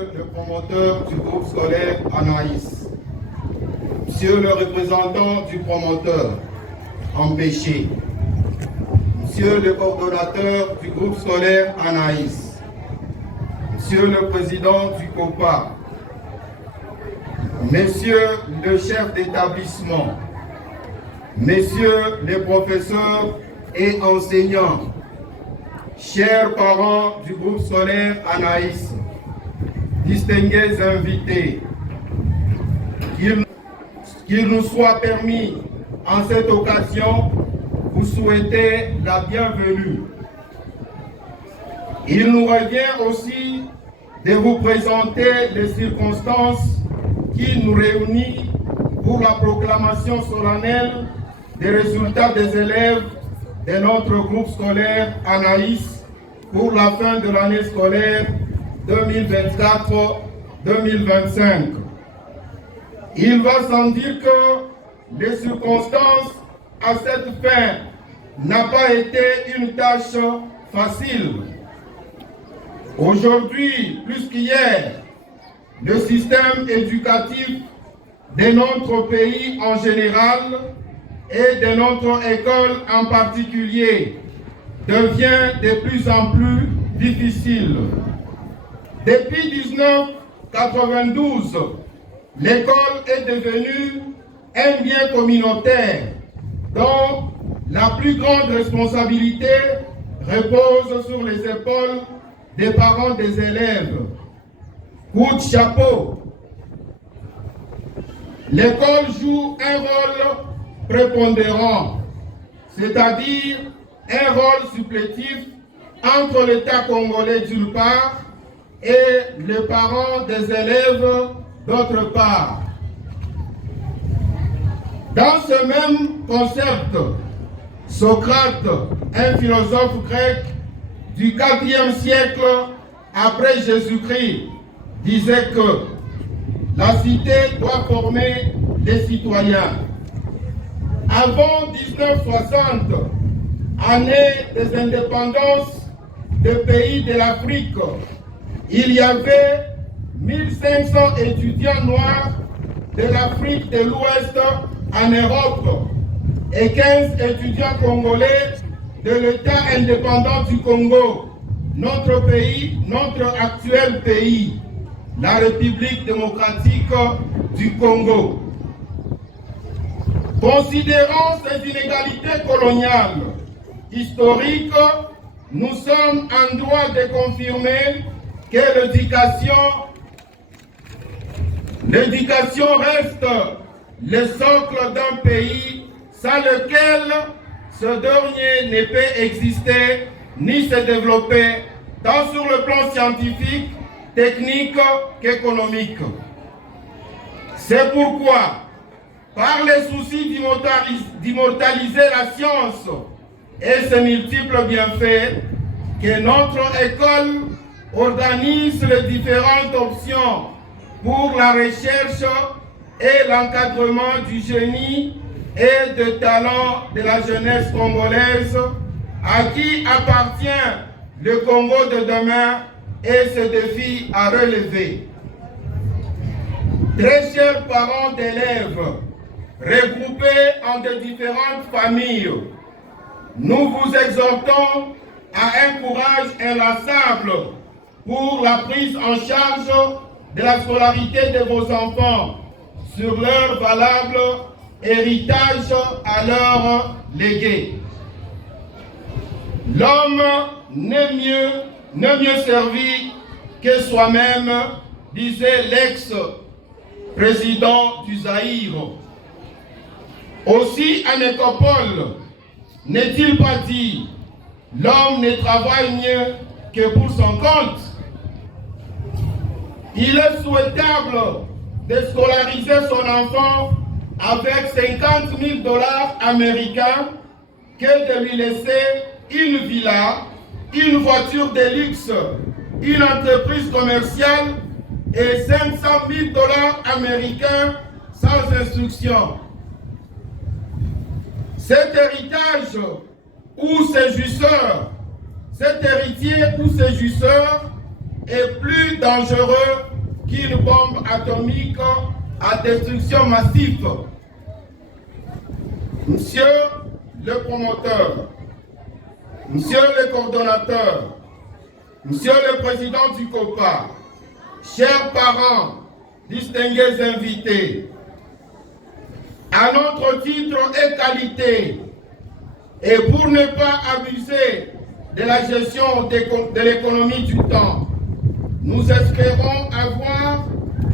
Monsieur le promoteur du groupe scolaire Anaïs, Monsieur le représentant du promoteur empêché, Monsieur le coordonnateur du groupe scolaire Anaïs, Monsieur le président du COPA, Messieurs le chef d'établissement, Messieurs les professeurs et enseignants, chers parents du groupe scolaire Anaïs, distingués invités, qu'il nous soit permis en cette occasion vous souhaiter la bienvenue. Il nous revient aussi de vous présenter les circonstances qui nous réunissent pour la proclamation solennelle des résultats des élèves de notre groupe scolaire Anaïs pour la fin de l'année scolaire 2024-2025. Il va sans dire que les circonstances à cette fin n'ont pas été une tâche facile. Aujourd'hui, plus qu'hier, le système éducatif de notre pays en général et de notre école en particulier devient de plus en plus difficile. Depuis 1992, l'école est devenue un bien communautaire dont la plus grande responsabilité repose sur les épaules des parents des élèves. Coup de chapeau. L'école joue un rôle prépondérant, c'est-à-dire un rôle supplétif entre l'État congolais d'une part et les parents des élèves d'autre part. Dans ce même concept, Socrate, un philosophe grec du IVe siècle après Jésus-Christ, disait que la cité doit former des citoyens. Avant 1960, année des indépendances des pays de l'Afrique, il y avait 1500 étudiants noirs de l'Afrique de l'Ouest en Europe et 15 étudiants congolais de l'État indépendant du Congo, notre pays, notre actuel pays, la République démocratique du Congo. Considérant ces inégalités coloniales historiques, nous sommes en droit de confirmer que l'éducation reste le socle d'un pays sans lequel ce dernier ne peut exister ni se développer tant sur le plan scientifique, technique qu'économique. C'est pourquoi, par les soucis d'immortaliser la science et ses multiples bienfaits, que notre école organise les différentes options pour la recherche et l'encadrement du génie et de talent de la jeunesse congolaise, à qui appartient le Congo de demain et ses défis à relever. Très chers parents d'élèves, regroupés en de différentes familles, nous vous exhortons à un courage inlassable pour la prise en charge de la scolarité de vos enfants sur leur valable héritage à leur léguer. L'homme n'est mieux servi que soi-même, disait l'ex-président du Zaïre. Aussi, à Nécopole, n'est-il pas dit « L'homme ne travaille mieux que pour son compte ». Il est souhaitable de scolariser son enfant avec 50 000 $ américains que de lui laisser une villa, une voiture de luxe, une entreprise commerciale et 500 000 $ américains sans instruction. Cet héritage ou ces jouisseurs, cet héritier ou ces jouisseurs est plus dangereux qu'une bombe atomique à destruction massive. Monsieur le promoteur, Monsieur le coordonnateur, Monsieur le président du COPA, chers parents, distingués invités, à notre titre et qualité, et pour ne pas abuser de la gestion de l'économie du temps, nous espérons avoir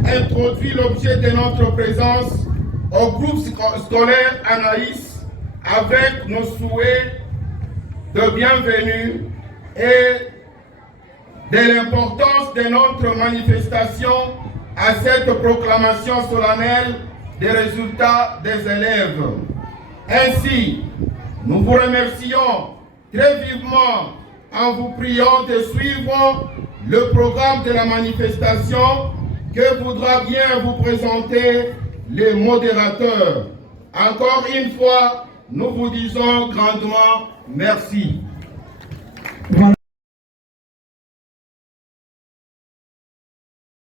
introduit l'objet de notre présence au groupe scolaire Anaïs avec nos souhaits de bienvenue et de l'importance de notre manifestation à cette proclamation solennelle des résultats des élèves. Ainsi, nous vous remercions très vivement en vous priant de suivre le programme de la manifestation que voudra bien vous présenter les modérateurs. Encore une fois, nous vous disons grandement merci.